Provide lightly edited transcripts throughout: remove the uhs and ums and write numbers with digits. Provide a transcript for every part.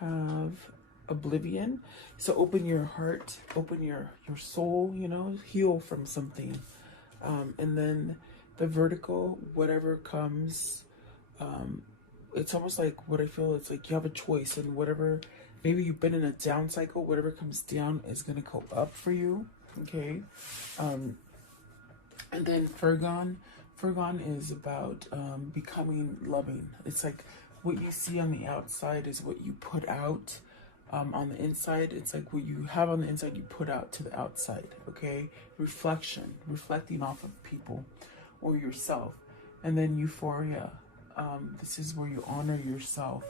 have oblivion. So open your heart, open your soul, you know, heal from something. And then the vertical, whatever comes, it's almost like what I feel, it's like you have a choice, and whatever, maybe you've been in a down cycle, whatever comes down is going to go up for you. Okay. And then Fergon is about becoming loving. It's like what you see on the outside is what you put out. On the inside, it's like what you have on the inside, you put out to the outside. Okay. Reflecting off of people or yourself. And then Euphoria. This is where you honor yourself.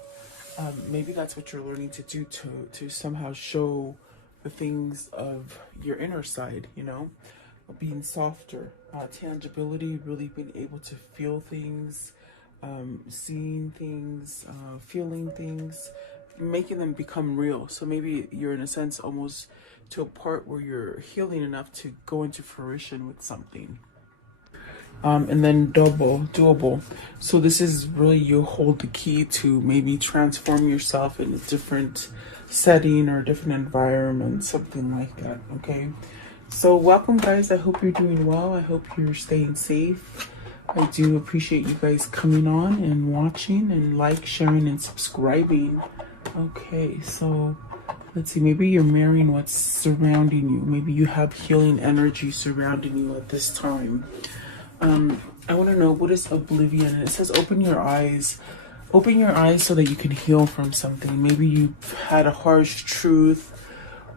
Maybe that's what you're learning to do, to somehow show the things of your inner side, you know, being softer, tangibility, really being able to feel things, seeing things, feeling things, making them become real. So maybe you're in a sense almost to a part where you're healing enough to go into fruition with something. And then doable. So this is really, you hold the key to maybe transform yourself in a different setting or a different environment, something like that. Okay. So welcome, guys. I hope you're doing well. I hope you're staying safe. I do appreciate you guys coming on and watching and sharing, and subscribing. Okay, so let's see. Maybe you're mirroring what's surrounding you. Maybe you have healing energy surrounding you at this time. I want to know, what is oblivion? And it says open your eyes. Open your eyes so that you can heal from something. Maybe you've had a harsh truth,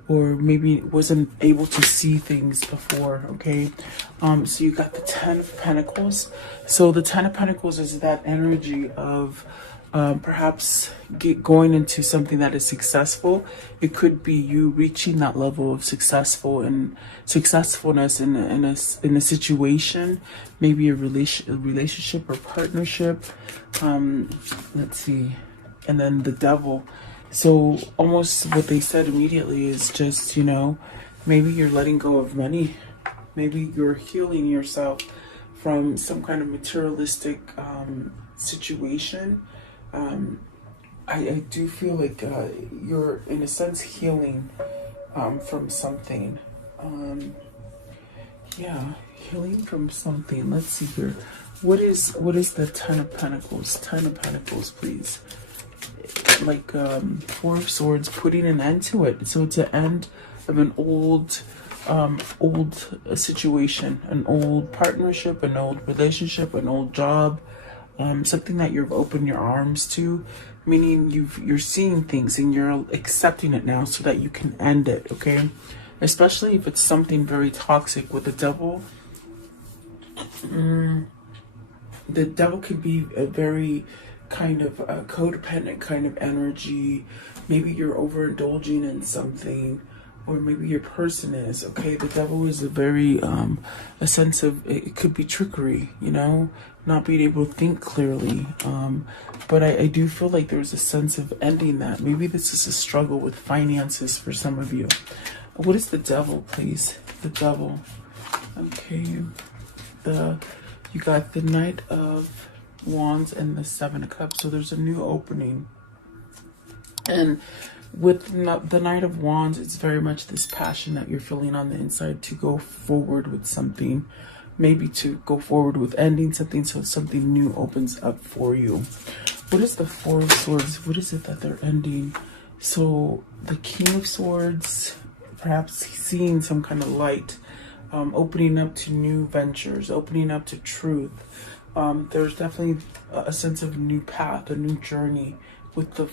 or maybe wasn't able to see things before. Okay. So you got the 10 of Pentacles. So the 10 of Pentacles is that energy of perhaps going into something that is successful. It could be you reaching that level of successfulness in a situation, maybe a relationship or partnership. Let's see, and then the Devil. So almost what they said immediately is just, you know, maybe you're letting go of money, maybe you're healing yourself from some kind of materialistic situation. I do feel like you're in a sense healing from something. Yeah, healing from something. Let's see here. What is the 10 of Pentacles? 10 of Pentacles, please. Like 4 of Swords, putting an end to it. So it's an end of an old situation, an old partnership, an old relationship, an old job. Something that you've opened your arms to, meaning you're seeing things and you're accepting it now so that you can end it. Okay, especially if it's something very toxic. With the Devil, the Devil could be a very kind of a codependent kind of energy. Maybe you're overindulging in something, or maybe your person is. Okay, the Devil is a very a sense of, it could be trickery, you know, not being able to think clearly. But I do feel like there's a sense of ending that. Maybe this is a struggle with finances for some of you. What is the Devil, please? The Devil. Okay, you got the Knight of Wands and the 7 of Cups. So there's a new opening. And with the Knight of Wands, it's very much this passion that you're feeling on the inside to go forward with something. Maybe to go forward with ending something, so something new opens up for you. What is the 4 of Swords? What is it that they're ending? So the King of Swords, perhaps seeing some kind of light, opening up to new ventures, opening up to truth. There's definitely a sense of a new path, a new journey with the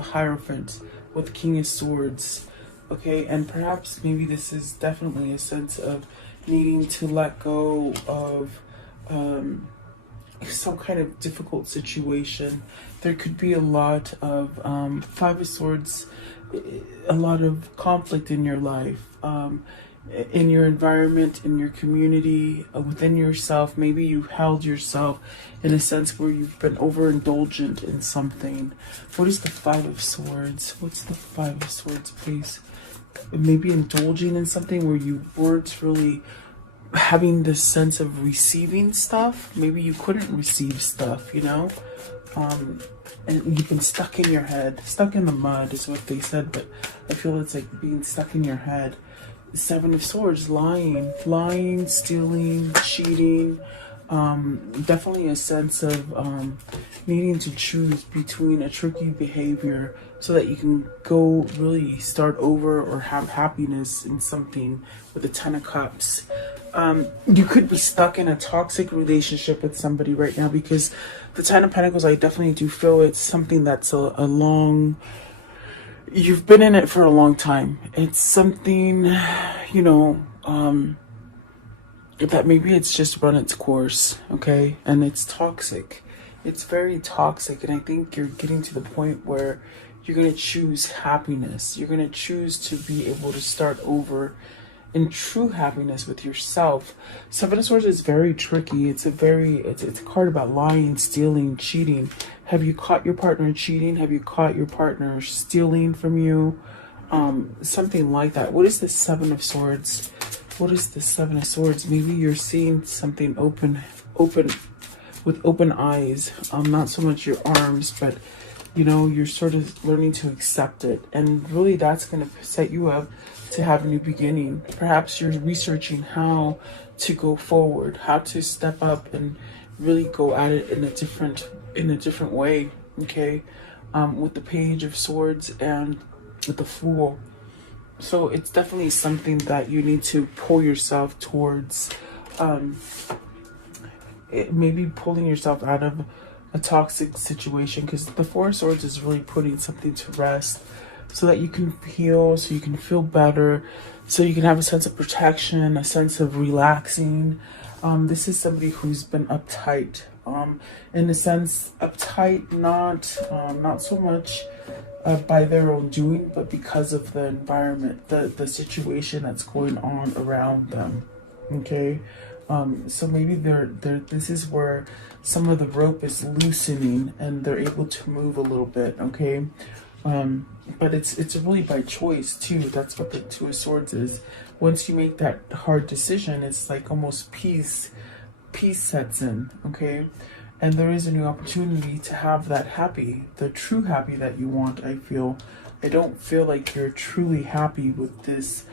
Hierophant, with the King of Swords. Okay, and perhaps maybe this is definitely a sense of needing to let go of some kind of difficult situation. There could be a lot of 5 of Swords, a lot of conflict in your life, in your environment, in your community, within yourself. Maybe you held yourself in a sense where you've been overindulgent in something. What is the 5 of Swords? What's the 5 of Swords, please? Maybe indulging in something where you weren't really having this sense of receiving stuff. Maybe you couldn't receive stuff, you know? and you've been stuck in your head. Stuck in the mud is what they said, but I feel it's like being stuck in your head. The Seven of Swords, lying, stealing, cheating. Definitely a sense of needing to choose between a tricky behavior so that you can go really start over or have happiness in something with the Ten of Cups. You could be stuck in a toxic relationship with somebody right now, because the Ten of Pentacles, I definitely do feel it's something that's a long, you've been in it for a long time. It's something, you know, that maybe it's just run its course, okay? And it's toxic. It's very toxic. And I think you're getting to the point where you're going to choose happiness. You're going to choose to be able to start over in true happiness with yourself. Seven of Swords is very tricky. It's a card about lying, stealing, cheating. Have you caught your partner cheating? Have you caught your partner stealing from you? Something like that. What is the Seven of Swords? What is the Seven of Swords? Maybe you're seeing something open with open eyes. Not so much your arms, but you know, you're sort of learning to accept it. And really that's going to set you up to have a new beginning. Perhaps you're researching how to go forward, how to step up and really go at it in a different way, okay? With the Page of Swords and with the Fool. So it's definitely something that you need to pull yourself towards, maybe pulling yourself out of a toxic situation, because the Four of Swords is really putting something to rest so that you can heal, so you can feel better, so you can have a sense of protection, a sense of relaxing. This is somebody who's been uptight, in a sense, uptight, not so much by their own doing, but because of the environment, the situation that's going on around them, okay? So maybe this is where some of the rope is loosening and they're able to move a little bit, okay? But it's really by choice too. That's what the Two of Swords is. Once you make that hard decision, it's like almost peace sets in, okay? And there is a new opportunity to have that happy, the true happy that you want, I feel. I don't feel like you're truly happy with this.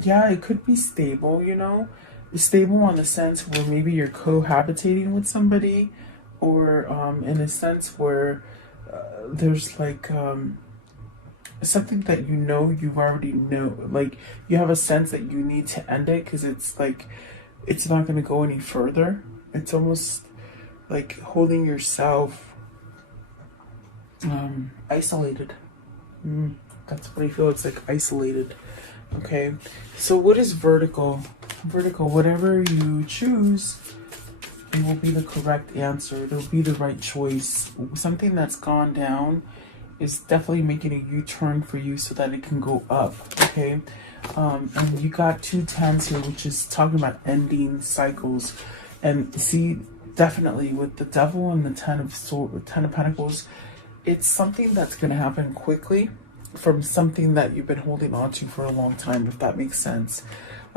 Yeah, it could be stable, you know? Stable in the sense where maybe you're cohabitating with somebody, or in a sense where there's like something that you already know. Like you have a sense that you need to end it because it's like it's not going to go any further. It's almost like holding yourself isolated. That's what I feel. It's like isolated. Okay, so what is vertical? Vertical, whatever you choose, it will be the correct answer. It'll be the right choice. Something that's gone down is definitely making a U-turn for you so that it can go up, okay? And you got 2 tens here, which is talking about ending cycles. And see, definitely with the Devil and the Ten of Pentacles, it's something that's going to happen quickly from something that you've been holding on to for a long time, if that makes sense.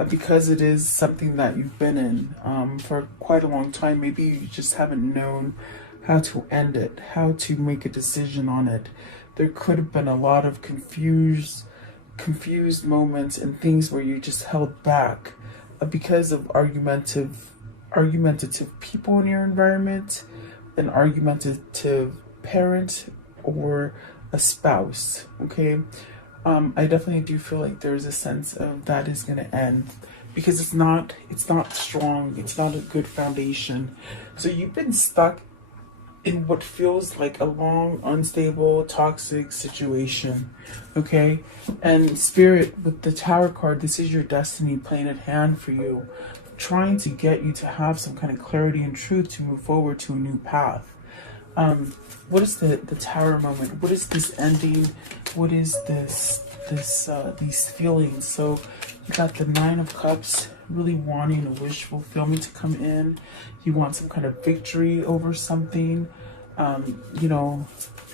Because it is something that you've been in for quite a long time. Maybe you just haven't known how to end it, how to make a decision on it. There could have been a lot of confused moments and things where you just held back because of argumentative people in your environment, an argumentative parent, or a spouse, okay? I definitely do feel like there's a sense of that is going to end because it's not strong. It's not a good foundation. So you've been stuck in what feels like a long, unstable, toxic situation, okay? And Spirit, with the Tower card, this is your destiny playing at hand for you, trying to get you to have some kind of clarity and truth to move forward to a new path. What is the Tower moment? What is this ending? What is these feelings? So you got the Nine of Cups, really wanting a wish fulfillment to come in. You want some kind of victory over something. You know,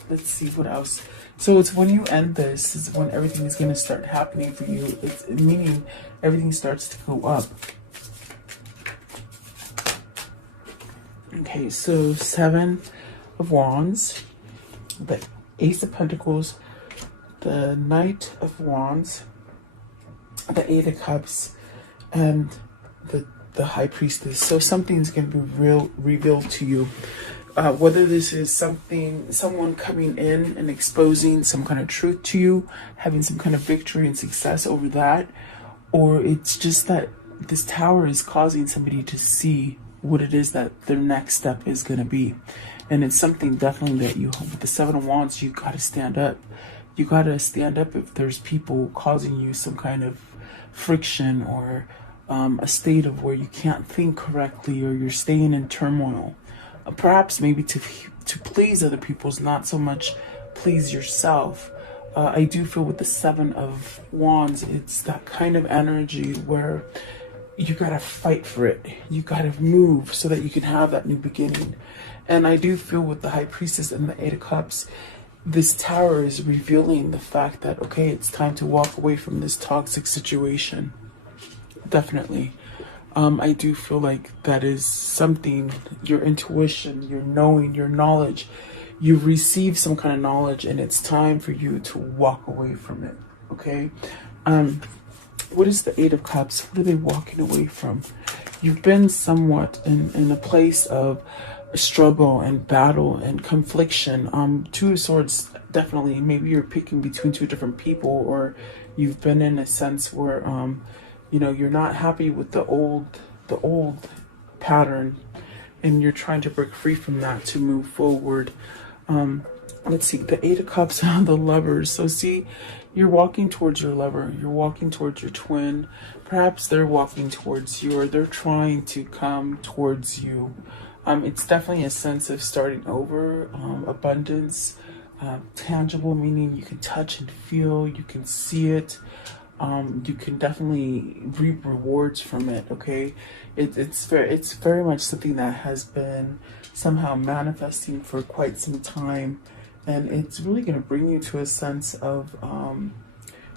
let's see what else. So it's when you end this is when everything is going to start happening for you. It's meaning everything starts to go up. Okay, so 7 of Wands, the Ace of Pentacles, the Knight of Wands, the Eight of Cups, and the High Priestess. So something's going to be revealed to you. Whether this is someone coming in and exposing some kind of truth to you, having some kind of victory and success over that, or it's just that this Tower is causing somebody to see what it is that their next step is going to be. And it's something definitely that you, with the Seven of Wands, you got to stand up. You got to stand up if there's people causing you some kind of friction, or a state of where you can't think correctly, or you're staying in turmoil. Perhaps maybe to please other people, not so much please yourself. I do feel with the Seven of Wands, it's that kind of energy where you gotta fight for it. You gotta move so that you can have that new beginning. And I do feel with the High Priestess and the Eight of Cups, this Tower is revealing the fact that, okay, it's time to walk away from this toxic situation. Definitely. I do feel like that is something, your intuition, your knowing, your knowledge. You've received some kind of knowledge, and it's time for you to walk away from it, okay? What is the Eight of Cups? What are they walking away from? You've been somewhat in a place of struggle and battle and confliction. Two of Swords, definitely. Maybe you're picking between two different people, or you've been in a sense where you know, you're not happy with the old pattern, and you're trying to break free from that to move forward. Let's see, the Eight of Cups and the Lovers. So see, you're walking towards your lover, you're walking towards your twin. Perhaps they're walking towards you, or they're trying to come towards you. It's definitely a sense of starting over, abundance, tangible, meaning you can touch and feel, you can see it. You can definitely reap rewards from it, okay? It's very much something that has been somehow manifesting for quite some time, and it's really going to bring you to a sense of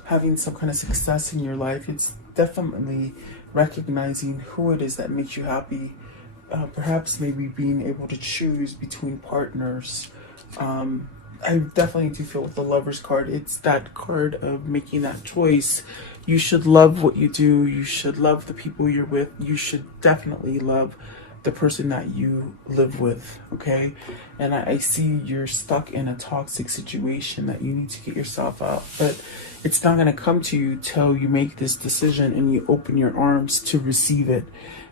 having some kind of success in your life. It's definitely recognizing who it is that makes you happy, perhaps maybe being able to choose between partners. I definitely do feel with the Lovers card, it's that card of making that choice. You should love what you do. You should love the people you're with. You should definitely love the person that you live with, okay? And I see you're stuck in a toxic situation that you need to get yourself out. But it's not going to come to you till you make this decision and you open your arms to receive it.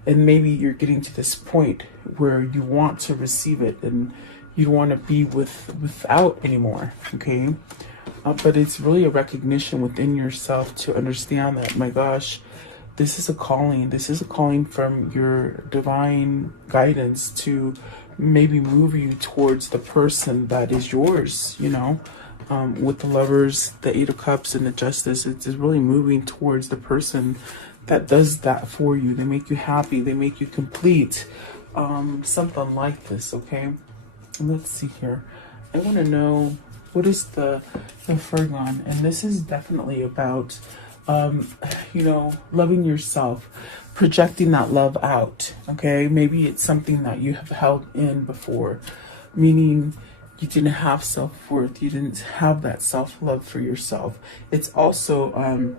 And maybe you're getting to this point where you want to receive it, and you don't want to be without anymore, okay? But it's really a recognition within yourself to understand that, my gosh, this is a calling. This is a calling from your divine guidance to maybe move you towards the person that is yours, you know? With the Lovers, the Eight of Cups, and the Justice, it's really moving towards the person that does that for you. They make you happy. They make you complete. Something like this, okay? Let's see here. I want to know, what is the Fergon? And this is definitely about, you know, loving yourself, projecting that love out, okay? Maybe it's something that you have held in before, meaning you didn't have self-worth. You didn't have that self-love for yourself. It's also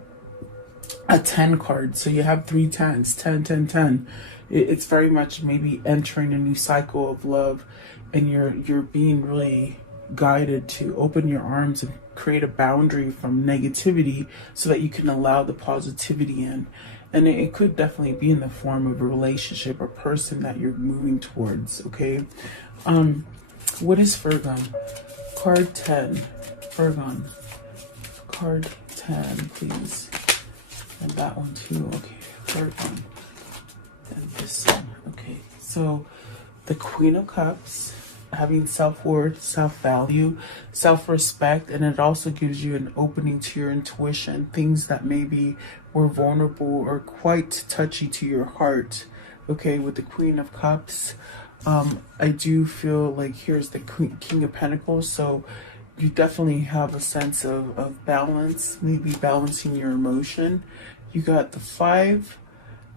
a 10 card. So you have 3 10s, 10, 10, 10. It's very much maybe entering a new cycle of love, and you're being really guided to open your arms and create a boundary from negativity so that you can allow the positivity in. And it could definitely be in the form of a relationship or person that you're moving towards, okay? What is Fergon? Card 10. Fergon. Card 10, please. And that one too. Okay, Fergon. And this one. Okay, so the Queen of Cups, having self-worth, self-value, self-respect, and it also gives you an opening to your intuition, things that maybe were vulnerable or quite touchy to your heart. Okay, with the Queen of Cups, I do feel like here's the King of Pentacles, so you definitely have a sense of balance, maybe balancing your emotion. You got the Five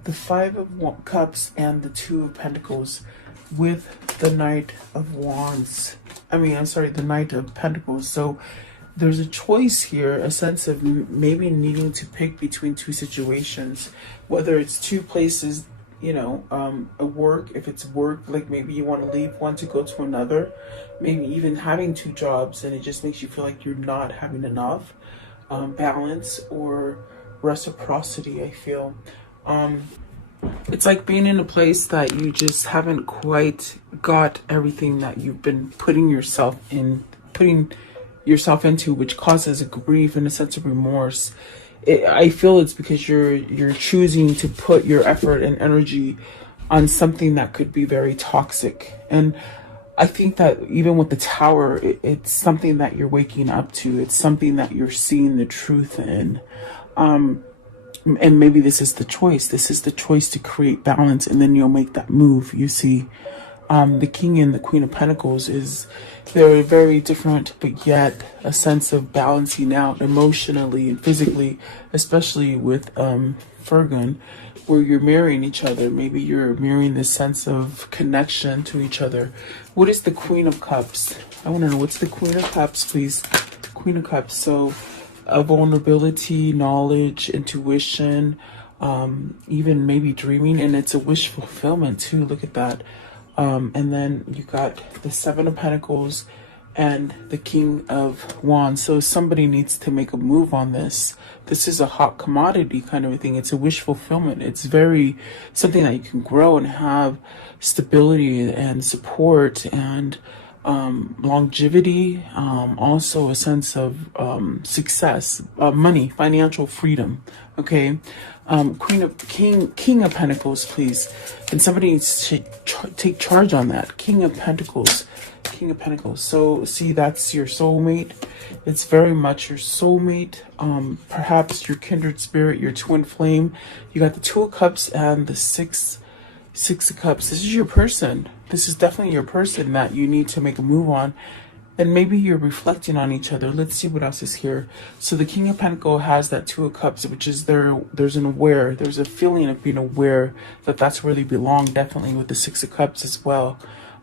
of Cups and the Two of Pentacles. with the Knight of Wands. I'm sorry, the Knight of Pentacles. So there's a choice here, a sense of maybe needing to pick between two situations, whether it's two places, you know, a work, if it's work, like maybe you want to leave one to go to another, maybe even having two jobs and it just makes you feel like you're not having enough balance or reciprocity, I feel. It's like being in a place that you just haven't quite got everything that you've been putting yourself into, which causes a grief and a sense of remorse. I feel it's because you're choosing to put your effort and energy on something that could be very toxic. And I think that even with the Tower, it's something that you're waking up to. It's something that you're seeing the truth in. And maybe this is the choice. This is the choice to create balance, and then you'll make that move, you see. The King and the Queen of Pentacles is very, very different, but yet a sense of balancing out emotionally and physically, especially with Fergun, where you're mirroring each other. Maybe you're mirroring this sense of connection to each other. What is the Queen of Cups? I want to know, what's the Queen of Cups, please? Queen of Cups. So vulnerability, knowledge, intuition, even maybe dreaming, and it's a wish fulfillment too. Look at that. And then you got the Seven of Pentacles and the King of Wands. So somebody needs to make a move on this. This is a hot commodity kind of a thing. It's a wish fulfillment. It's very something that you can grow and have stability and support and longevity, also a sense of success, money, financial freedom. Okay. King of Pentacles, please. And somebody needs to take charge on that. King of Pentacles. So see, that's your soulmate. It's very much your soulmate. Perhaps your kindred spirit, your twin flame. You got the Two of Cups and the Six of Cups. This is your person. This is definitely your person that you need to make a move on. And maybe you're reflecting on each other. Let's see what else is here. So the King of Pentacles has that Two of Cups, which is there's an aware. There's a feeling of being aware that that's where they belong, definitely with the Six of Cups as well.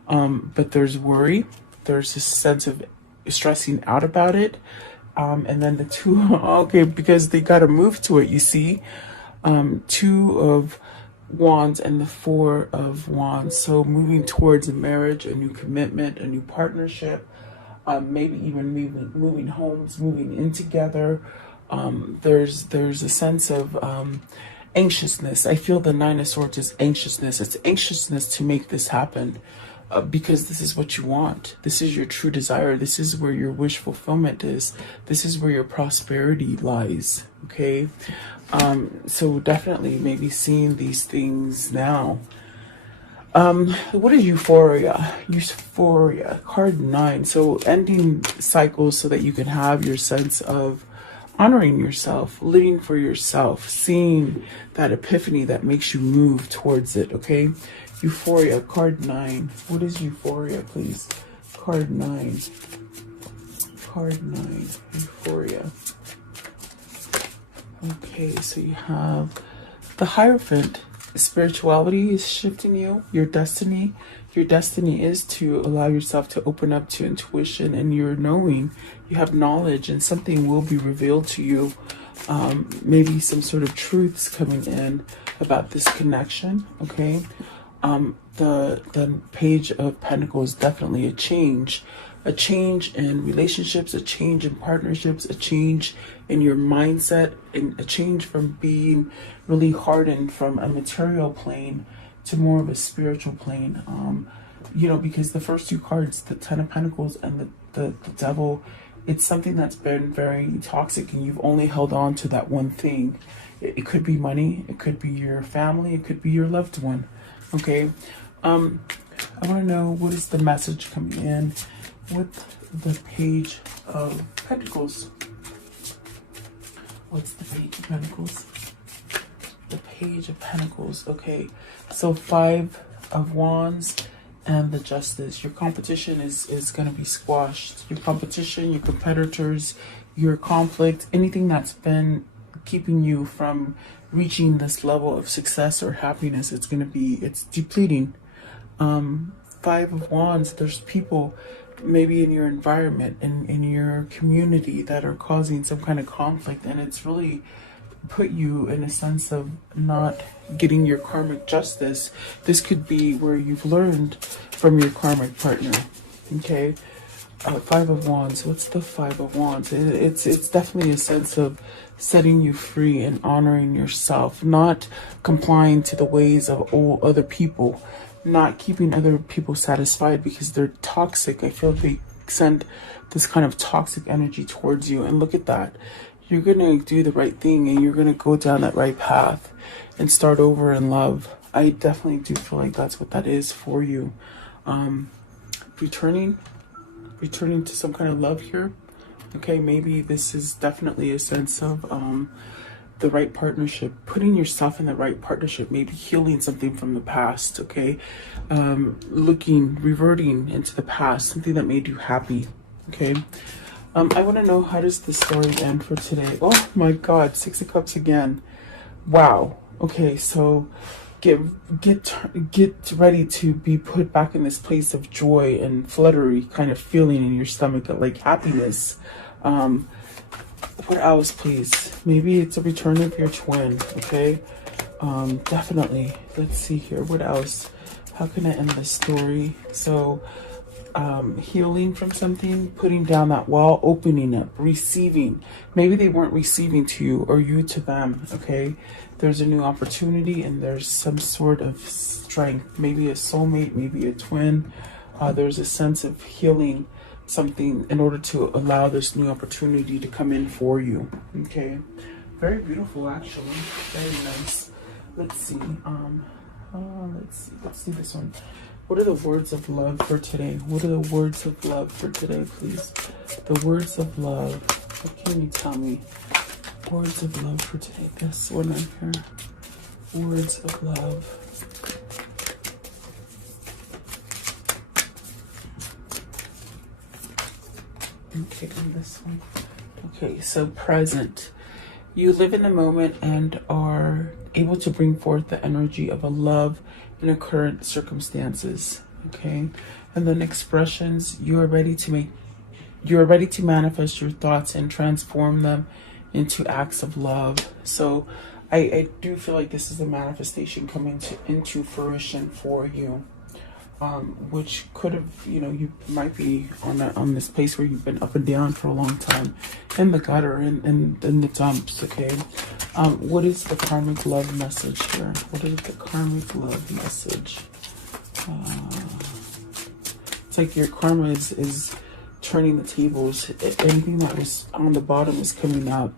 But there's worry. There's this sense of stressing out about it. And then the two, okay, because they got to move to it, you see. Two of Wands and the Four of Wands. So moving towards a marriage, a new commitment, a new partnership. Maybe even moving homes, moving in together. There's a sense of anxiousness. I feel the Nine of Swords is anxiousness. It's anxiousness to make this happen because this is what you want. This is your true desire. This is where your wish fulfillment is. This is where your prosperity lies. Okay. So definitely maybe seeing these things now. What is Euphoria? Euphoria, card 9. So ending cycles so that you can have your sense of honoring yourself, living for yourself, seeing that epiphany that makes you move towards it, okay? Euphoria, card 9. What is Euphoria, please? Card 9. Card 9, Euphoria. Okay, so you have the Hierophant. Spirituality is shifting you, your destiny. Your destiny is to allow yourself to open up to intuition and your knowing. You have knowledge and something will be revealed to you. Maybe some sort of truths coming in about this connection, okay? The Page of Pentacles is definitely a change in relationships, a change in partnerships, a change in your mindset, and a change from being really hardened from a material plane to more of a spiritual plane. You know, because the first two cards, the Ten of Pentacles and the Devil, it's something that's been very toxic and you've only held on to that one thing. It could be money, it could be your family, it could be your loved one. Okay. I want to know, what is the message coming in with the Page of Pentacles? What's the Page of Pentacles? The Page of Pentacles. Okay, so Five of Wands and the Justice. Your competition is going to be squashed. Your competition, your competitors, your conflict, anything that's been keeping you from reaching this level of success or happiness, it's depleting. Five of Wands, there's people maybe in your environment and in your community that are causing some kind of conflict, and it's really put you in a sense of not getting your karmic justice. This could be where you've learned from your karmic partner. Okay, Five of Wands. What's the Five of Wands? It's definitely a sense of setting you free and honoring yourself, not complying to the ways of all other people, not keeping other people satisfied because they're toxic. I feel they send this kind of toxic energy towards you, and look at that. You're gonna do the right thing, and you're gonna go down that right path and start over in love. I definitely do feel like that's what that is for you. Returning to some kind of love here. Okay, maybe this is definitely a sense of the right partnership, putting yourself in the right partnership, maybe healing something from the past. Okay, reverting into the past, something that made you happy. Okay, I want to know, how does the story end for today? Oh my God, Six of Cups again. Wow. Okay, so get ready to be put back in this place of joy and fluttery kind of feeling in your stomach, like happiness. What else, please? Maybe it's a return of your twin. Okay, definitely. Let's see here. What else? How can I end this story? So healing from something, putting down that wall, opening up, receiving. Maybe they weren't receiving to you or you to them. Okay, there's a new opportunity and there's some sort of strength, maybe a soulmate, maybe a twin. There's a sense of healing something in order to allow this new opportunity to come in for you. Okay, very beautiful, actually. Very nice. Let's see. Let's see this one. What are the words of love for today? What are the words of love for today, please? The words of love. What can you tell me? Words of love for today. This one right here. Words of love. Okay, and this one. Okay, so present. You live in the moment and are able to bring forth the energy of a love in a current circumstances. Okay, and then expressions. You are ready to manifest your thoughts and transform them into acts of love. So I do feel like this is a manifestation coming into fruition for you. Which could have, you might be on this place where you've been up and down for a long time, in the gutter, and in the dumps. Okay, what is the karmic love message here? What is the karmic love message? It's like your karma is turning the tables. Anything that was on the bottom is coming up.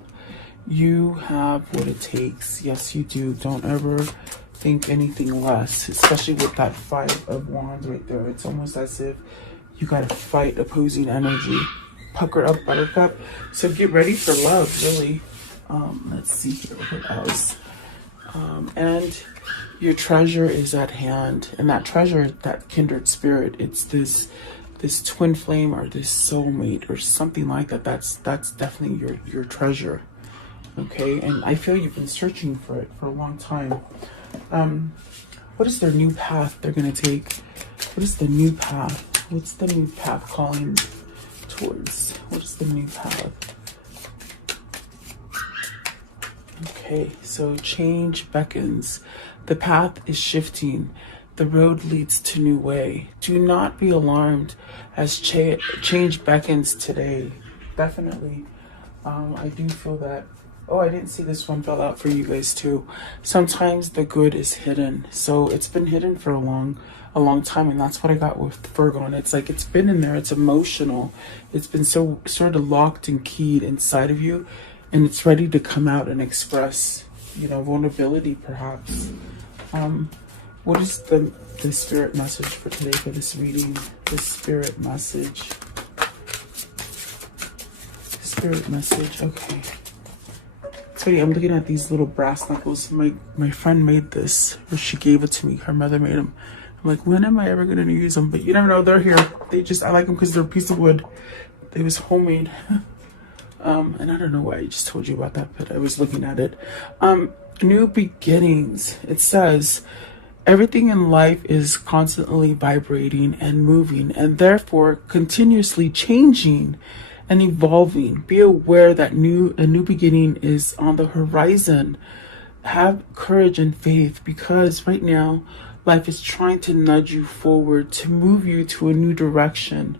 You have what it takes. Yes, you do. Don't ever think anything less, especially with that Five of Wands right there. It's almost as if you gotta fight opposing energy. Pucker up, buttercup. So get ready for love, really. Let's see here, what else? And your treasure is at hand, and that treasure, that kindred spirit, it's this twin flame or this soulmate or something like that. That's definitely your treasure. Okay, and I feel you've been searching for it for a long time. What is their new path they're gonna take? What is the new path? What's the new path calling towards? What is the new path? Okay, so change beckons. The path is shifting. The road leads to new way. Do not be alarmed as change beckons today. Definitely. I do feel that. Oh, I didn't see this one fell out for you guys too. Sometimes the good is hidden. So it's been hidden for a long time, and that's what I got with Virgo. And it's like it's been in there, it's emotional. It's been so sort of locked and keyed inside of you, and it's ready to come out and express, vulnerability perhaps. What is the spirit message for today for this reading? The spirit message. Spirit message, okay. I'm looking at these little brass knuckles. My friend made this, or she gave it to me. Her mother made them. I'm like, when am I ever going to use them? But you never know, they're here. I like them because they're a piece of wood. They was homemade. And I don't know why I just told you about that, but I was looking at it. New beginnings. It says, Everything in life is constantly vibrating and moving, and therefore continuously changing and evolving. Be aware that a new beginning is on the horizon. Have courage and faith, because right now life is trying to nudge you forward, to move you to a new direction.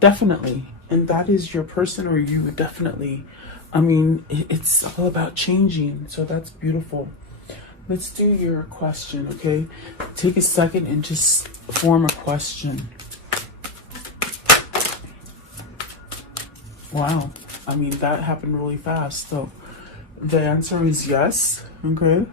Definitely. And that is your person, or you, definitely. I mean, it's all about changing. So that's beautiful. Let's do your question, okay? Take a second and just form a question. Wow. I mean, that happened really fast. So the answer is yes. Okay.